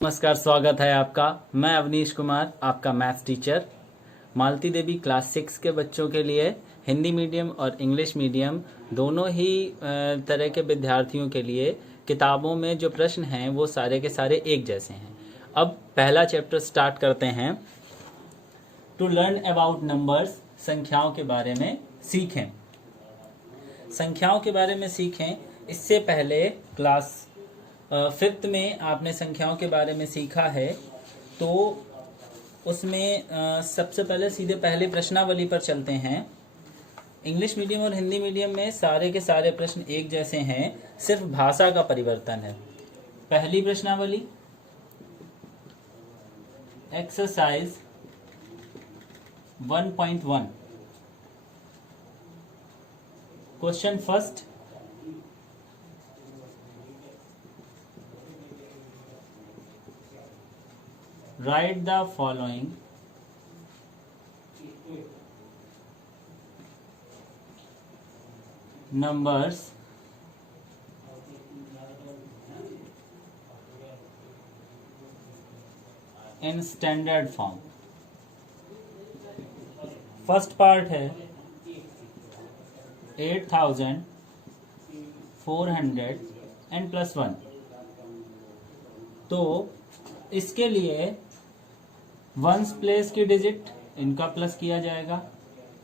नमस्कार, स्वागत है आपका। मैं अवनीश कुमार, आपका maths teacher. Malti Devi class 6 के बच्चों के लिए हिंदी मीडियम और इंग्लिश मीडियम दोनों ही तरह के विद्यार्थियों के लिए किताबों में जो प्रश्न हैं वो सारे के सारे एक जैसे हैं। अब पहला चैप्टर स्टार्ट करते हैं। टू लर्न अबाउट नंबर्स, संख्याओं के बारे में सीखें। संख्याओं के बारे में सीखें। इससे पहले क्लास 5th में आपने संख्याओं के बारे में सीखा है, तो उसमें सबसे पहले सीधे पहले प्रश्नावली पर चलते हैं। इंग्लिश मीडियम और हिंदी मीडियम में सारे के सारे प्रश्न एक जैसे हैं, सिर्फ भाषा का परिवर्तन है। पहली प्रश्नावली, exercise 1.1, question first. Write the following numbers in standard form. First part है 8,400 and प्लस 1। तो इसके लिए वंस प्लेस की डिजिट इनका प्लस किया जाएगा,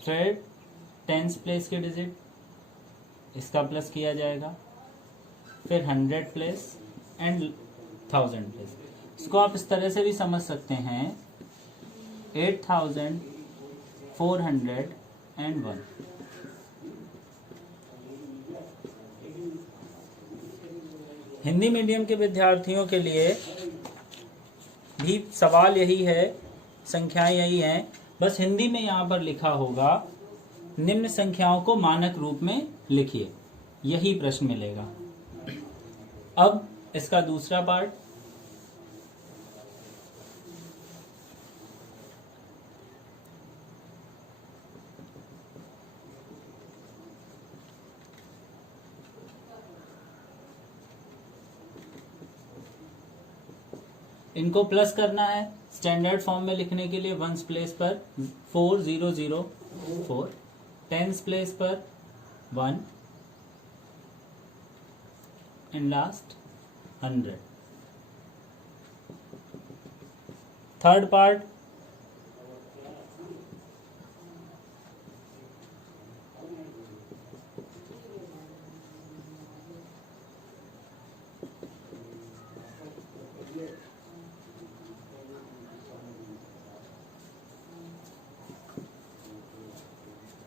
फिर टेंस प्लेस की डिजिट इसका प्लस किया जाएगा, फिर 100 प्लेस एंड 1000 प्लेस। इसको आप इस तरह से भी समझ सकते हैं, 8,401। हिंदी मीडियम के विद्यार्थियों के लिए भी सवाल यही है, संख्याएं यही हैं, बस हिंदी में यहाँ पर लिखा होगा निम्न संख्याओं को मानक रूप में लिखिए, यही प्रश्न मिलेगा। अब इसका दूसरा पार्ट, इनको प्लस करना है। स्टैंडर्ड फॉर्म में लिखने के लिए वंस प्लेस पर 4004, टेंस प्लेस पर 1 and last 100। Third part,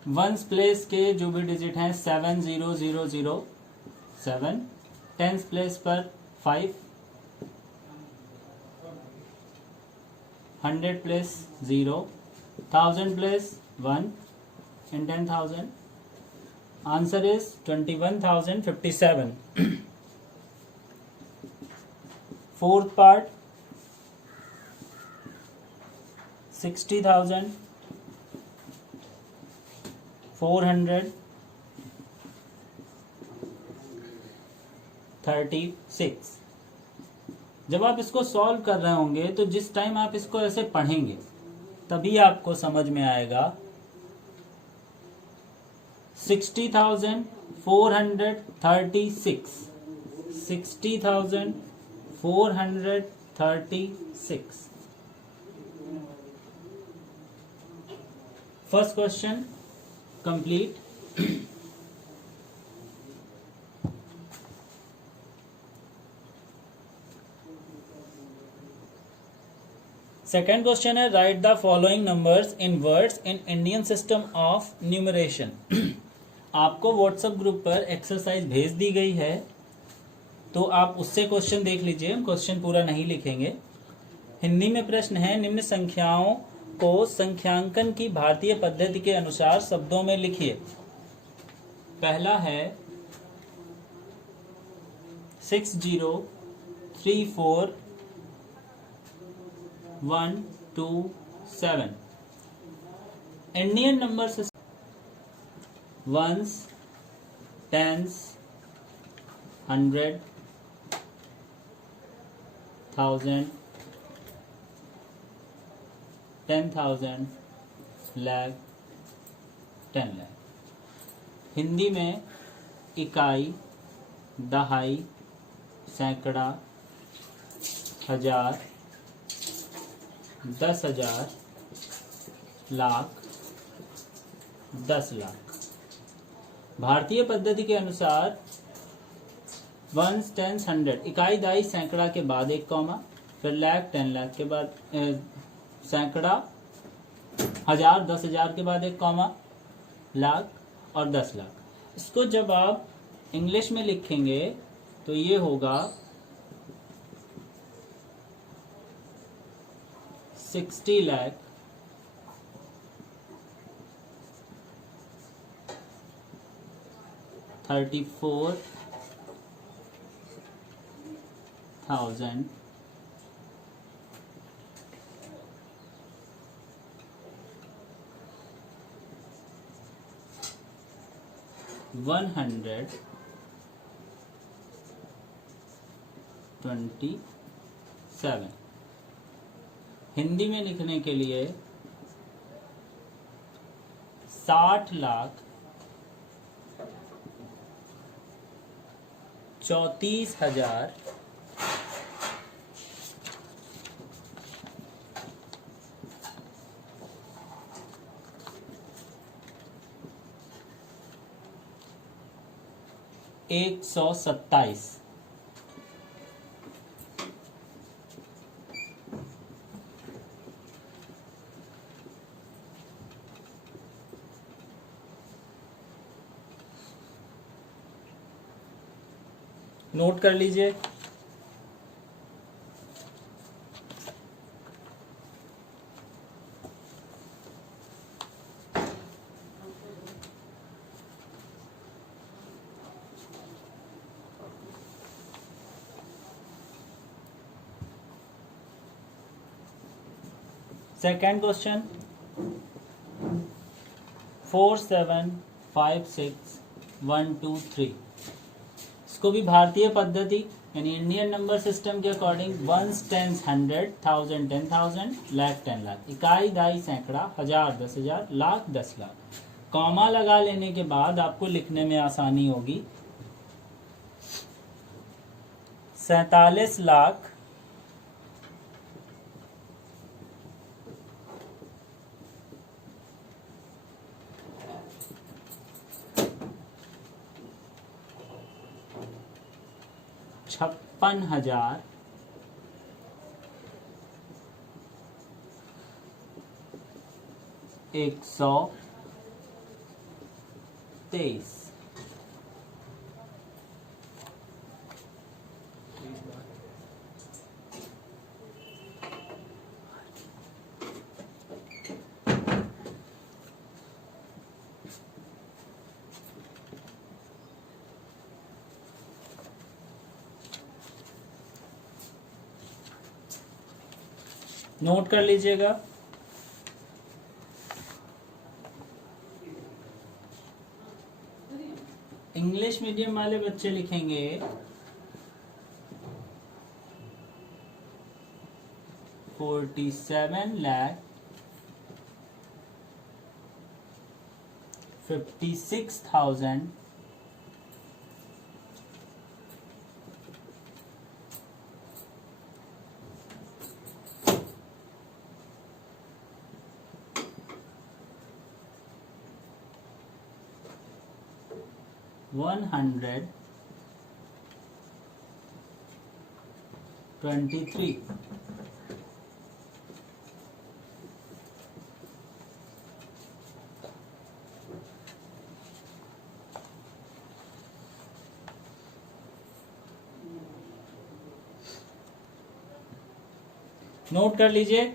ones place के जो भी डिजिट हैं 7007, टेंस प्लेस पर 5, 100 place 0, 1000 place 1 and 10,000। Answer is 21,057। Fourth part, 60,436। जब आप इसको सॉल्व कर रहे होंगे तो जिस टाइम आप इसको ऐसे पढ़ेंगे तभी आपको समझ में आएगा। 60,436, 60,436। First question complete. Second question है, write the following numbers in words in Indian system of numeration. आपको व्हाट्सएप ग्रुप पर एक्सरसाइज भेज दी गई है, तो आप उससे क्वेश्चन देख लीजिए, हम क्वेश्चन पूरा नहीं लिखेंगे। हिंदी में प्रश्न है, निम्न संख्याओं को संख्यांकन की भारतीय पद्धति के अनुसार शब्दों में लिखिए। पहला है 6034127। Indian number system, ones, tens, 100, 1000, 10,000, lakh, 10 lakh. Hindi में इकाई, दहाई, सैकड़ा, हजार, 10,000, लाख, 10 लाख। भारतीय पद्धति के अनुसार वंस, टेंस, 100, इकाई, दहाई, सैकड़ा के बाद एक कॉमा, फिर लाख, 10 लाख के बाद सैकड़ा, हजार, 10,000 के बाद एक कॉमा, लाख और 10 लाख। इसको जब आप इंग्लिश में लिखेंगे तो ये होगा 60 लाख, 34,000, 127। हिंदी में लिखने के लिए 60 लाख 34,000 127। नोट कर लीजिए। Second question, 4756,123। इसको भी भारतीय पद्धति यानी इंडियन नंबर सिस्टम के according ones, tens, 100, 1000, 10,000, lakh, 10 lakh, इकाई, दहाई, सैकड़ा, हजार, 10,000, लाख, 10 लाख। कॉमा लगा लेने के बाद आपको लिखने में आसानी होगी। 47 लाख 56,000 123। नोट कर लीजिएगा। इंग्लिश मीडियम वाले बच्चे लिखेंगे 47 लाख 56,000 123। नोट कर लीजिए।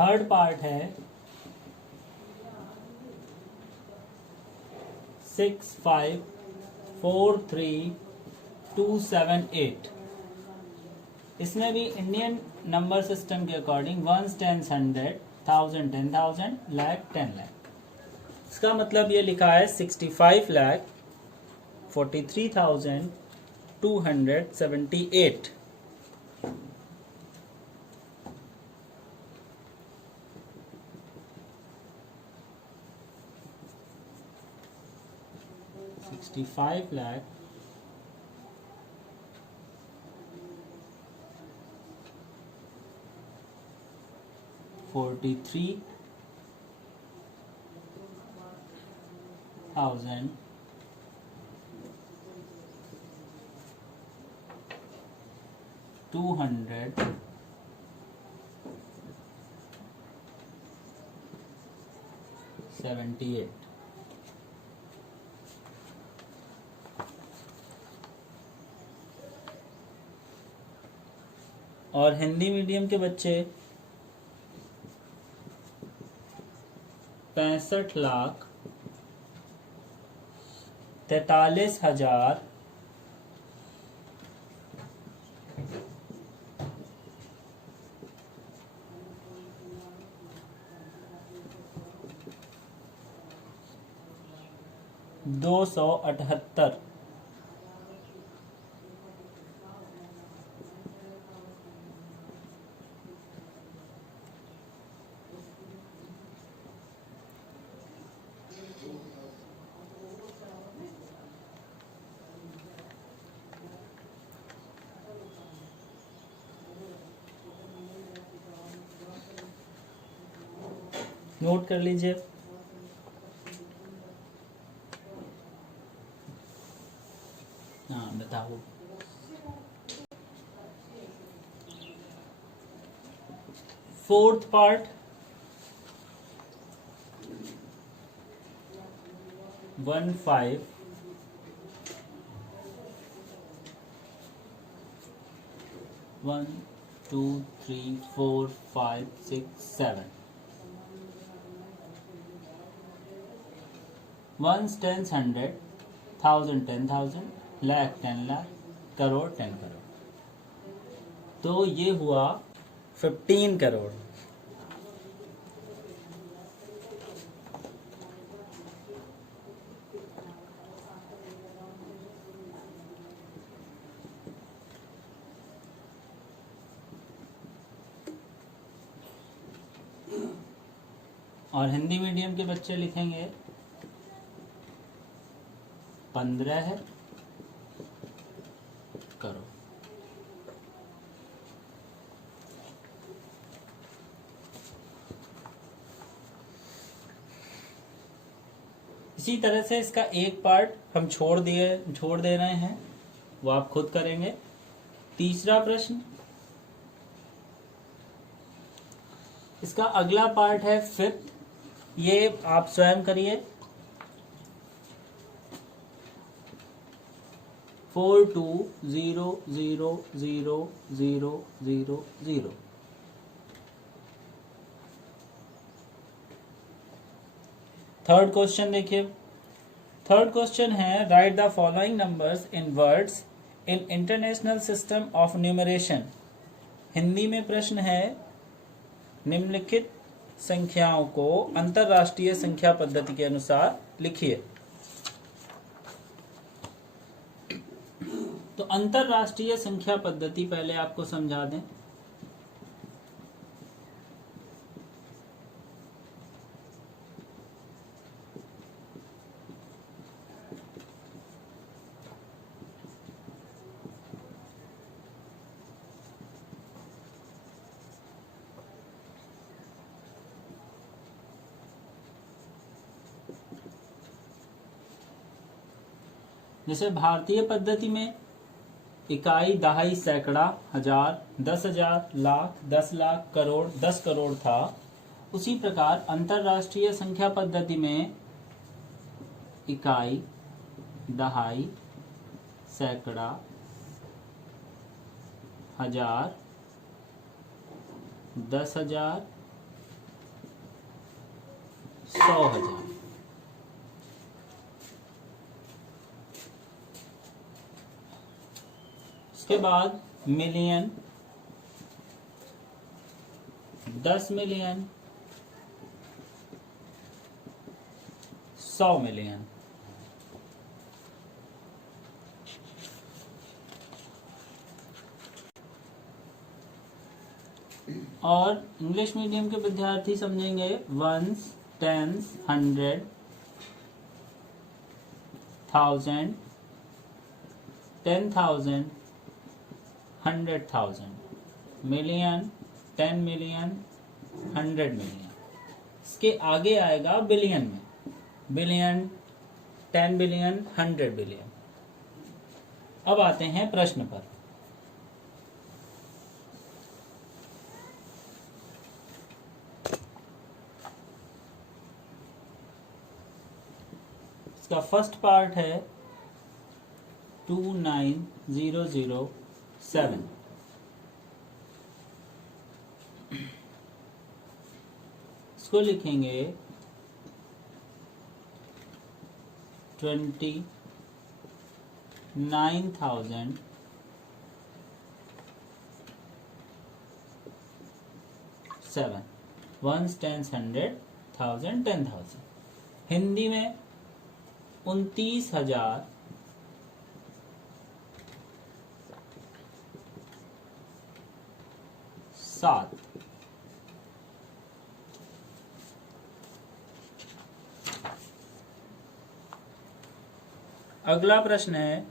थर्ड पार्ट है 6543278। इसमें भी इंडियन नंबर सिस्टम के according ones, tens, 100, 1000 10,000, lakh 10 lakh. इसका मतलब ये लिखा है 65,43,278। $65,43,278 और हिंदी मीडियम के बच्चे 65,43,000 278। नोट कर लीजिए। हाँ बताओ। Fourth part 15 1 2 3 4 5 6 7 ones tens hundred thousand 10,000 lakh 10 lakh crore 10 crore. तो ये हुआ 15 करोड़। और हिंदी मीडियम के बच्चे लिखेंगे 15 करोड़। इसी तरह से इसका एक पार्ट हम छोड़ दे रहे हैं, वो आप खुद करेंगे। तीसरा प्रश्न, इसका अगला पार्ट है फिफ्थ, ये आप स्वयं करिए। 42000000। थर्ड क्वेश्चन देखिए। थर्ड क्वेश्चन है write the following numbers in words in international system of numeration. Hindi में प्रश्न है निम्नलिखित संख्याओं को अंतरराष्ट्रीय संख्या पद्धति के अनुसार लिखिए। तो अंतरराष्ट्रीय संख्या पद्धति पहले आपको समझा दें। जैसे भारतीय पद्धति में इकाई, दहाई, सैकड़ा, हजार, 10,000, लाख, 10 लाख, करोड़, 10 करोड़ था, उसी प्रकार अंतरराष्ट्रीय संख्या पद्धति में इकाई, दहाई, सैकड़ा, हजार, 10,000, 100,000। उसके बाद मिलियन, 10 मिलियन, 100 मिलियन। और इंग्लिश मीडियम के विद्यार्थी समझेंगे ones, tens, 100, 1000, 10,000, 100,000, million, 10 million, 100 million. इसके आगे आएगा बिलियन में, बिलियन, 10 बिलियन, 100 बिलियन। अब आते हैं प्रश्न पर। इसका फर्स्ट पार्ट है 29007। इसको लिखेंगे 29,000 7 1s 10s 100,000 10,000। हिंदी में 29,000 7। अगला प्रश्न है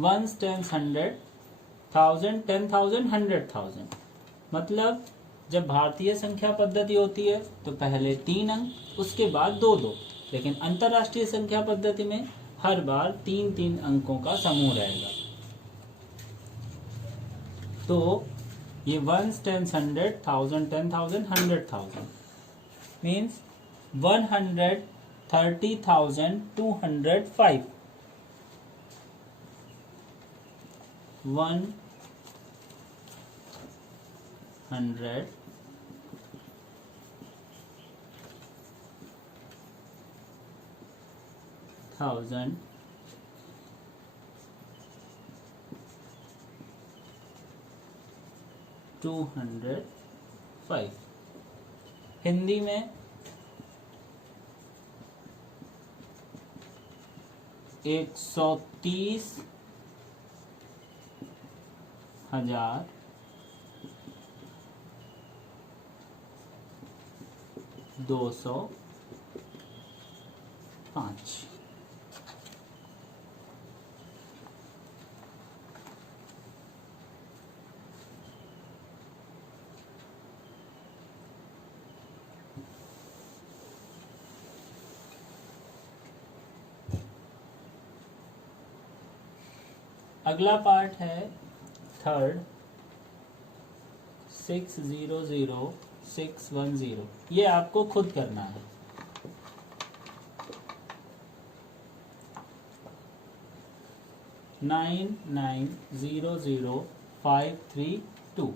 वंस, टेंस, 100,000, 10,000, 100,000। मतलब जब भारतीय संख्या पद्धति होती है तो पहले 3 अंक, उसके बाद 2-2, लेकिन अंतरराष्ट्रीय संख्या पद्धति में हर बार 3-3 अंकों का समूह रहेगा। तो ये वंस, टेंस, 100,000, 10,000, 100,000 मीन्स 130,205। 100,205। हिंदी में 130,205। अगला पार्ट है थर्ड 600,610। ये आपको खुद करना है। Nine 9,9,0,0,532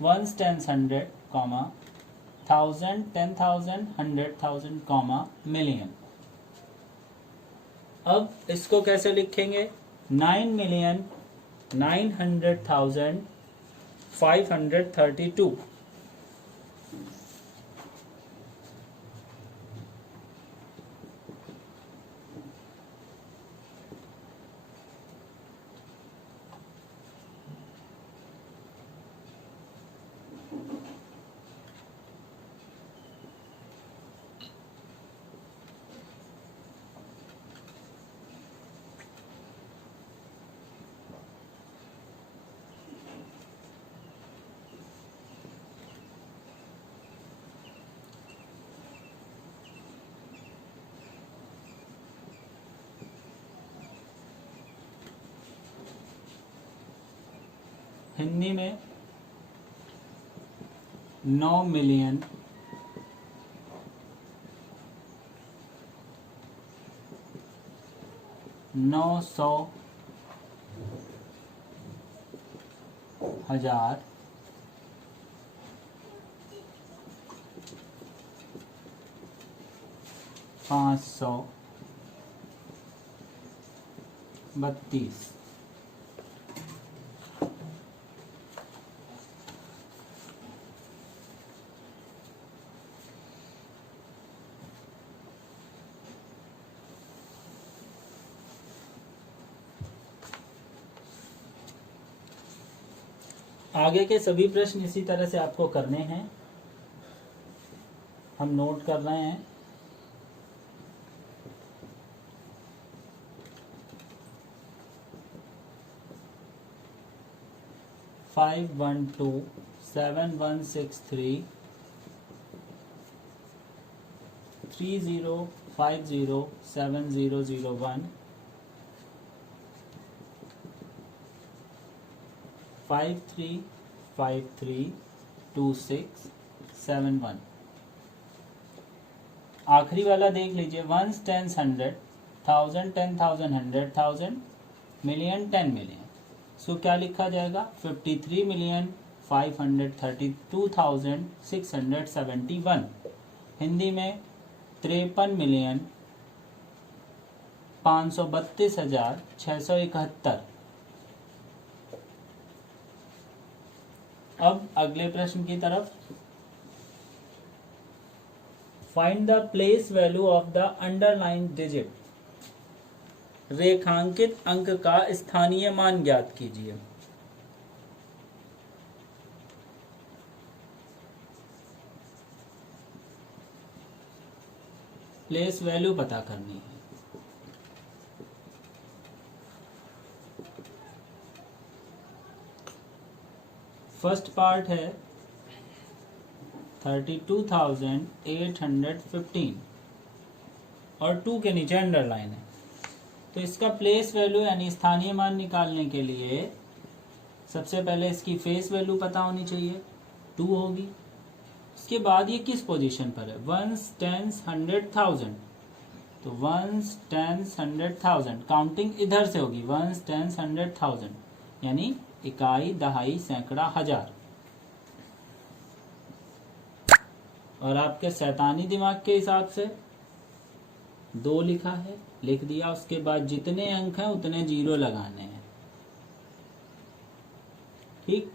1s 10s 100, 1,000 10,000 100,000, million. अब इसको कैसे लिखेंगे? 9,900,532। हिंदी में 9 मिलियन 900,000 500 32। आगे के सभी प्रश्न इसी तरह से आपको करने हैं, हम नोट कर रहे हैं। फाइव 1 2 7 1 6 3 3 0 5 0 7 0 0 1 5 3 5 3 2 6 7 1। आखिरी वाला देख लीजिए, 1 10 100 1000 10,000 100,000 मिलियन 10 मिलियन। सो क्या लिखा जाएगा? 53,532,671। हिंदी में 53,532,671। अब अगले प्रश्न की तरफ। Find the place value of the underline digit. रेखांकित अंक का स्थानीय मान ज्ञात कीजिए। प्लेस वैल्यू पता करनी है। फर्स्ट पार्ट है 32,815 और 2 के नीचे अंडरलाइन है। तो इसका प्लेस वैल्यू यानी स्थानीय मान निकालने के लिए सबसे पहले इसकी फेस वैल्यू पता होनी चाहिए, 2 होगी। उसके बाद ये किस पोजीशन पर है? 1s 10s 100,000। तो 1s 10s 100,000 काउंटिंग इधर से होगी, 1s 10s 100,000 यानी इकाई, दहाई, सैकड़ा, हजार। और आपके शैतानी दिमाग के हिसाब से 2 लिखा है, लिख दिया। उसके बाद जितने अंक हैं उतने 0 लगाने हैं। ठीक,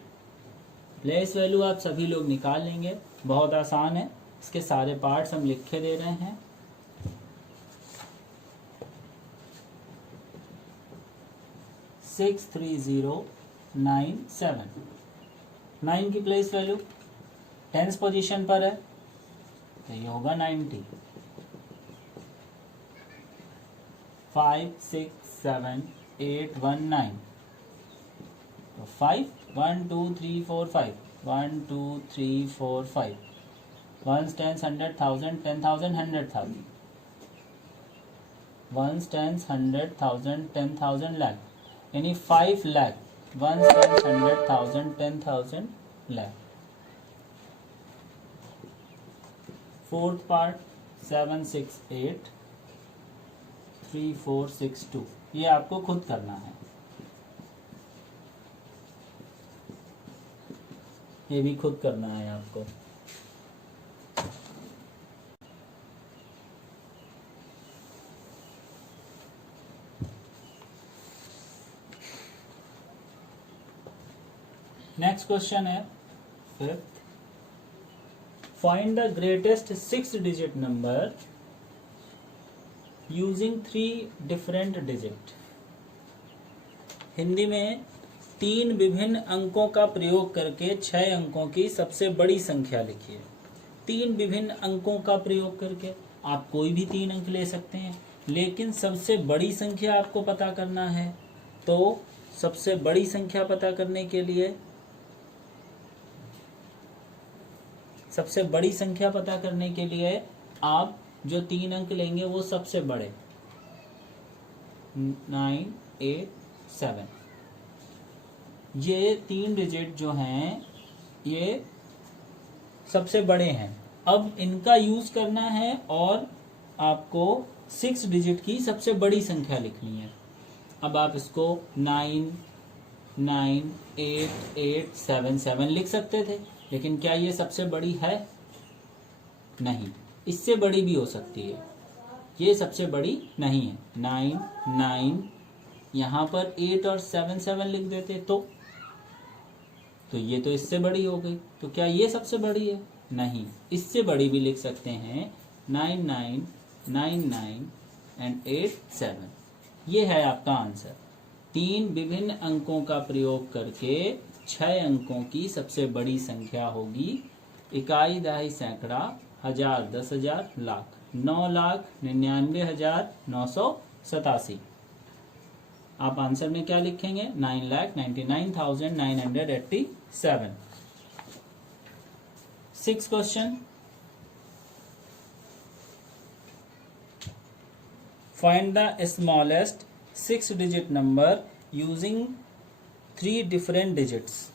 प्लेस वैल्यू आप सभी लोग निकाल लेंगे, बहुत आसान है। इसके सारे पार्ट्स हम लिख के दे रहे हैं। सिक्स 3,097। 9 की प्लेस वैल्यू 10th पोजीशन पर है, तो ये होगा 90। 5 6 7 8 1 9। तो 5 1 2 3 4 5 1 2 3 4 5 1s 10s 100,000 10,000 100,000 1s 10s 100,000 10,000 lakh यानी 5 lakh 1s 10s 100,000 10,000 lakh। Fourth part 7 6 8 3 4 6 2। ये आपको खुद करना है, ये भी खुद करना है आपको। नेक्स्ट क्वेश्चन है 5th। Find the greatest 6 digit number using 3 different digit. Hindi में 3 विभिन्न अंकों का प्रयोग करके 6 अंकों की सबसे बड़ी संख्या लिखिए। 3 विभिन्न अंकों का प्रयोग करके आप कोई भी 3 अंक ले सकते हैं, लेकिन सबसे बड़ी संख्या आपको पता करना है। तो सबसे बड़ी संख्या पता करने के लिए आप जो 3 अंक लेंगे वो सबसे बड़े 9 8 7। ये 3 डिजिट जो हैं ये सबसे बड़े हैं। अब इनका यूज करना है और आपको 6 डिजिट की सबसे बड़ी संख्या लिखनी है। अब आप इसको 9 9 8 8 7 7 लिख सकते थे, लेकिन क्या ये सबसे बड़ी है? नहीं, इससे बड़ी भी हो सकती है, ये सबसे बड़ी नहीं है। 9 9 यहाँ पर 8 और 7 7 लिख देते तो ये तो इससे बड़ी हो गई। तो क्या ये सबसे बड़ी है? नहीं, इससे बड़ी भी लिख सकते हैं, 9 9 9 9 एंड 8 7। ये है आपका आंसर। 3 विभिन्न अंकों का प्रयोग करके 6 अंकों की सबसे बड़ी संख्या होगी इकाई, दहाई, सैकड़ा, हजार, 10,000, लाख। 9,99,987। आप आंसर में क्या लिखेंगे? 9,99,987। 6th question, find the smallest 6-digit number using 3 different digits.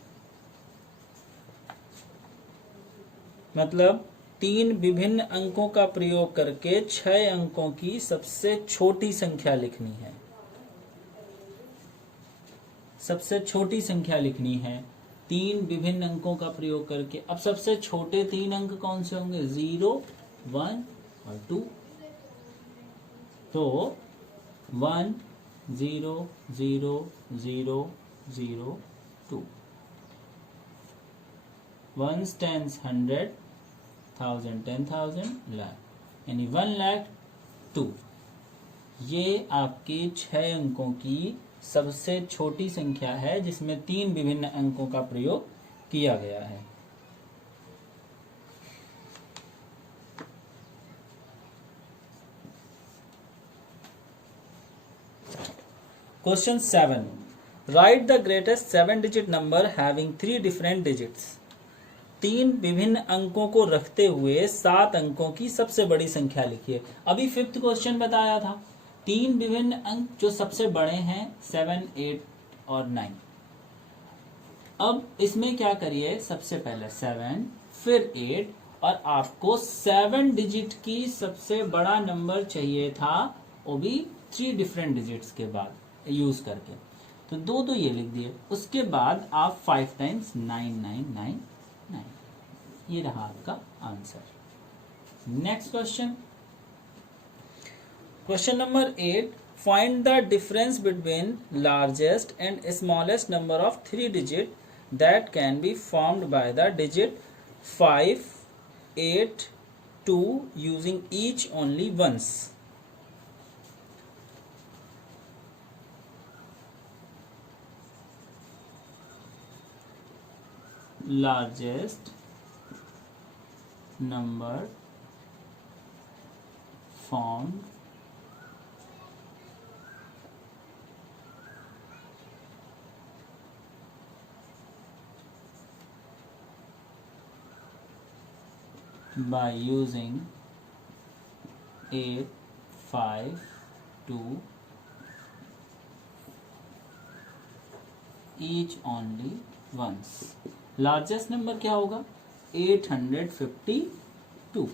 मतलब 3 विभिन्न अंकों का प्रयोग करके 6 अंकों की सबसे छोटी संख्या लिखनी है। सबसे छोटी संख्या लिखनी है 3 विभिन्न अंकों का प्रयोग करके। अब सबसे छोटे 3 अंक कौन से होंगे? 0, 1 और 2। तो 1 0 0 0 0 2। 1s 10s 100, 1000 10,000, लाख, यानी 1,02,000। ये आपके 6 अंकों की सबसे छोटी संख्या है जिसमें 3 विभिन्न अंकों का प्रयोग किया गया है। Question 7, right the greatest 7-digit number having 3 different digits. 3 विभिन्न अंकों को रखते हुए 7 अंकों की सबसे बड़ी संख्या लिखिए। अभी 5th क्वेश्चन बताया था 3 विभिन्न अंक जो सबसे बड़े हैं 7, 8 और 9। अब इसमें क्या करिए, सबसे पहले 7 फिर 8 और आपको 7 डिजिट की सबसे बड़ा नंबर चाहिए था, वो भी 3 डिफरेंट डिजिट्स के बाद यूज करके। तो 2 ये लिख दिए। उसके बाद आप 5 टाइम्स 9999, ये रहा आपका answer. Next question, question number 8, find the difference between largest and smallest number of 3 digit that can be formed by the digit 5, 8, 2 using each only once. Largest number formed by using 8, 5, 2 each only once। Largest number क्या होगा? 852।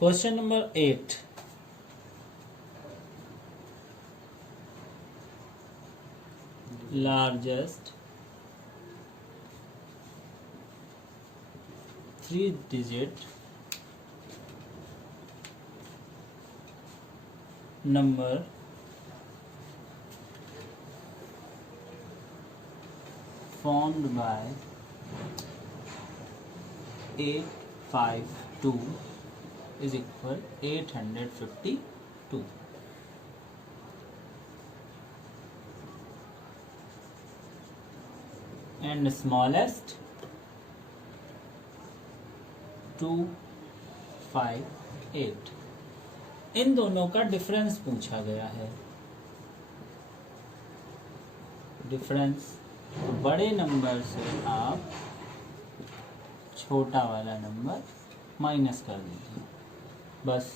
Question number 8, largest 3-digit number formed by 852 is equal 852। and smallest 258। इन दोनों का difference पूछा गया है। Difference, बड़े number से आप छोटा वाला नंबर माइनस कर दीजिए बस।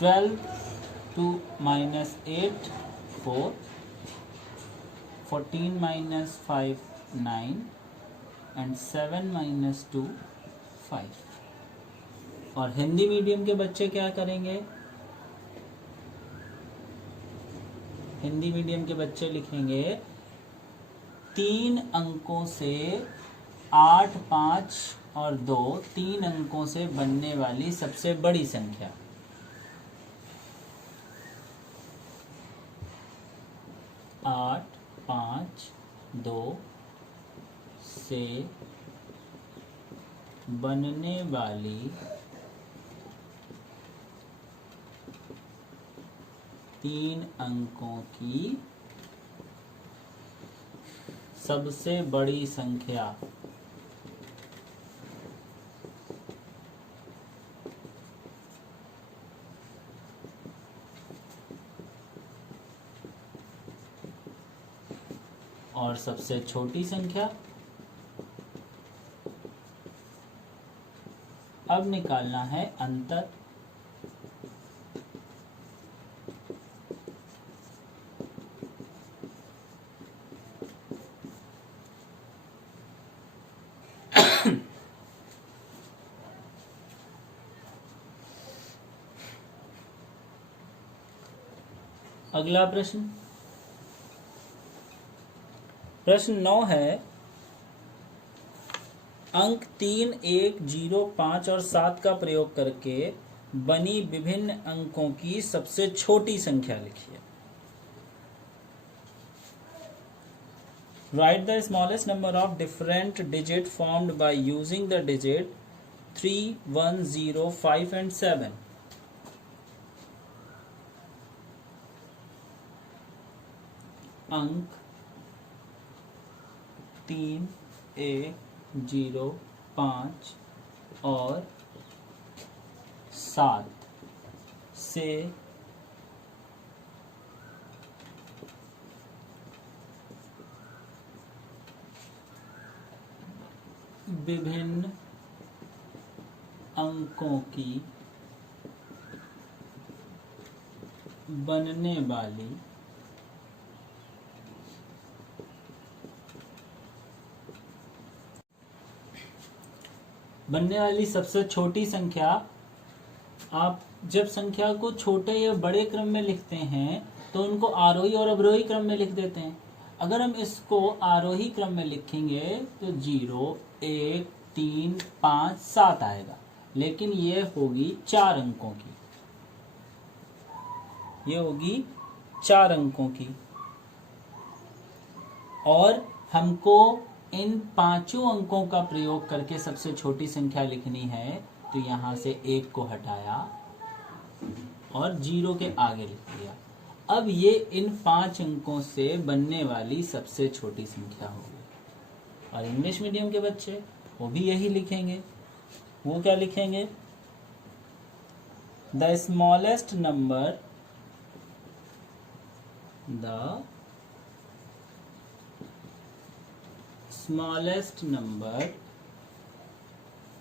-12 -8 4, 14 -5 9 एंड 7 -2 5। और हिंदी मीडियम के बच्चे क्या करेंगे? हिंदी मीडियम के बच्चे लिखेंगे 3 अंकों से 8, 5 और 2 तीन अंकों से बनने वाली सबसे बड़ी संख्या। आठ, 5, 2 से बनने वाली तीन अंकों की सबसे बड़ी संख्या। और सबसे छोटी संख्या। अब निकालना है अंतर। अगला प्रश्न, प्रश्न 9 है, अंक 3, 1, 0, 5 और 7 का प्रयोग करके बनी विभिन्न अंकों की सबसे छोटी संख्या लिखिए। Write the smallest number of different digits formed by using the digit 3, 1, 0, 5 and 7. अंक 3, 1, 0, 5 और 7 से विभिन्न अंकों की बनने वाली सबसे छोटी संख्या। आप जब संख्या को छोटे या बड़े क्रम में लिखते हैं तो उनको आरोही और अवरोही क्रम में लिख देते हैं। अगर हम इसको आरोही क्रम में लिखेंगे तो 0, 1, 3, 5, 7 आएगा, लेकिन ये होगी 4 अंकों की। ये होगी 4 अंकों की। और हमको इन 5 अंकों का प्रयोग करके सबसे छोटी संख्या लिखनी है, तो यहां से 1 को हटाया और 0 के आगे लिख दिया। अब ये इन 5 अंकों से बनने वाली सबसे छोटी संख्या होगी। और इंग्लिश मीडियम के बच्चे वो भी यही लिखेंगे। वो क्या लिखेंगे? The smallest number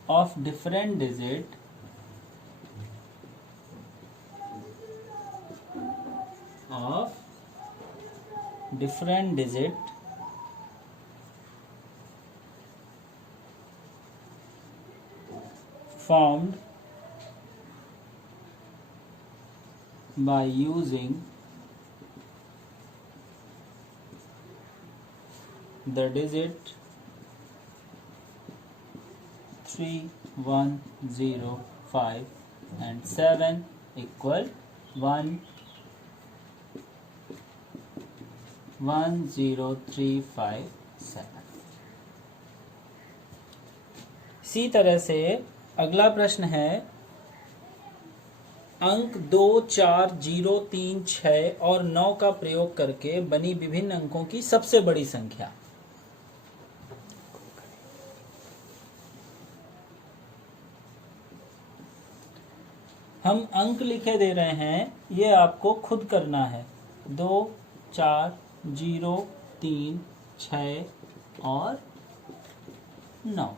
of different digit formed by using the digit 3, 1, 0, 5 and 7 equal 1, 1, 0, 3, 5, 7। इसी तरह से अगला प्रश्न है, अंक 2, 4, 0, 3, 6 और 9 का प्रयोग करके बनी विभिन्न अंकों की सबसे बड़ी संख्या। हम अंक लिखे दे रहे हैं, ये आपको खुद करना है। 2, 4, 0, 3, 6 और 9,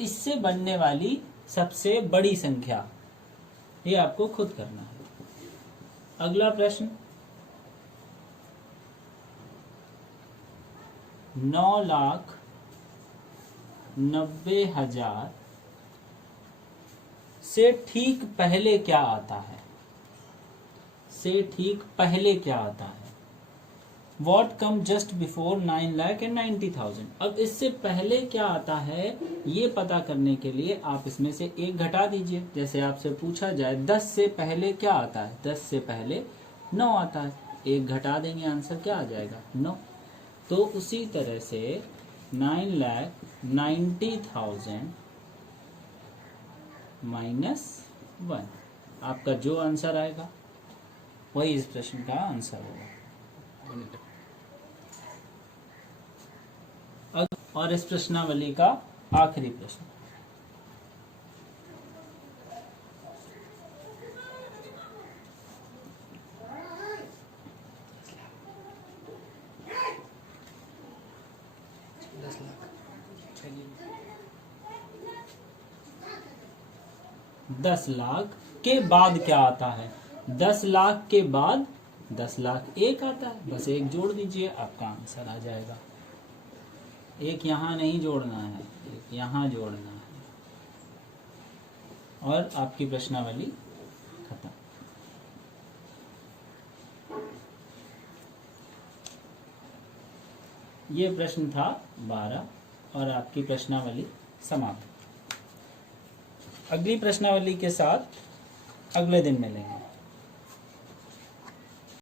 इससे बनने वाली सबसे बड़ी संख्या, ये आपको खुद करना है। अगला प्रश्न, 9,90,000 से ठीक पहले क्या आता है? से ठीक पहले क्या आता है? What come just before 9,90,000। अब इससे पहले क्या आता है ये पता करने के लिए आप इसमें से एक घटा दीजिए। जैसे आपसे पूछा जाए 10 से पहले क्या आता है, 10 से पहले 9 आता है, एक घटा देंगे, आंसर क्या आ जाएगा 9। तो उसी तरह से 9,90,000 -1, आपका जो आंसर आएगा वही इस प्रश्न का आंसर होगा। और इस प्रश्नावली का आखिरी प्रश्न, दस लाख के बाद क्या आता है, 10 लाख के बाद 10 लाख एक आता है, बस एक जोड़ दीजिए आपका आंसर आ जाएगा। एक यहाँ नहीं जोड़ना है, एक यहाँ जोड़ना है और आपकी प्रश्नावली खत्म। ये प्रश्न था 12 और आपकी प्रश्नावली समाप्त। अगली प्रश्नावली के साथ अगले दिन मिलेंगे।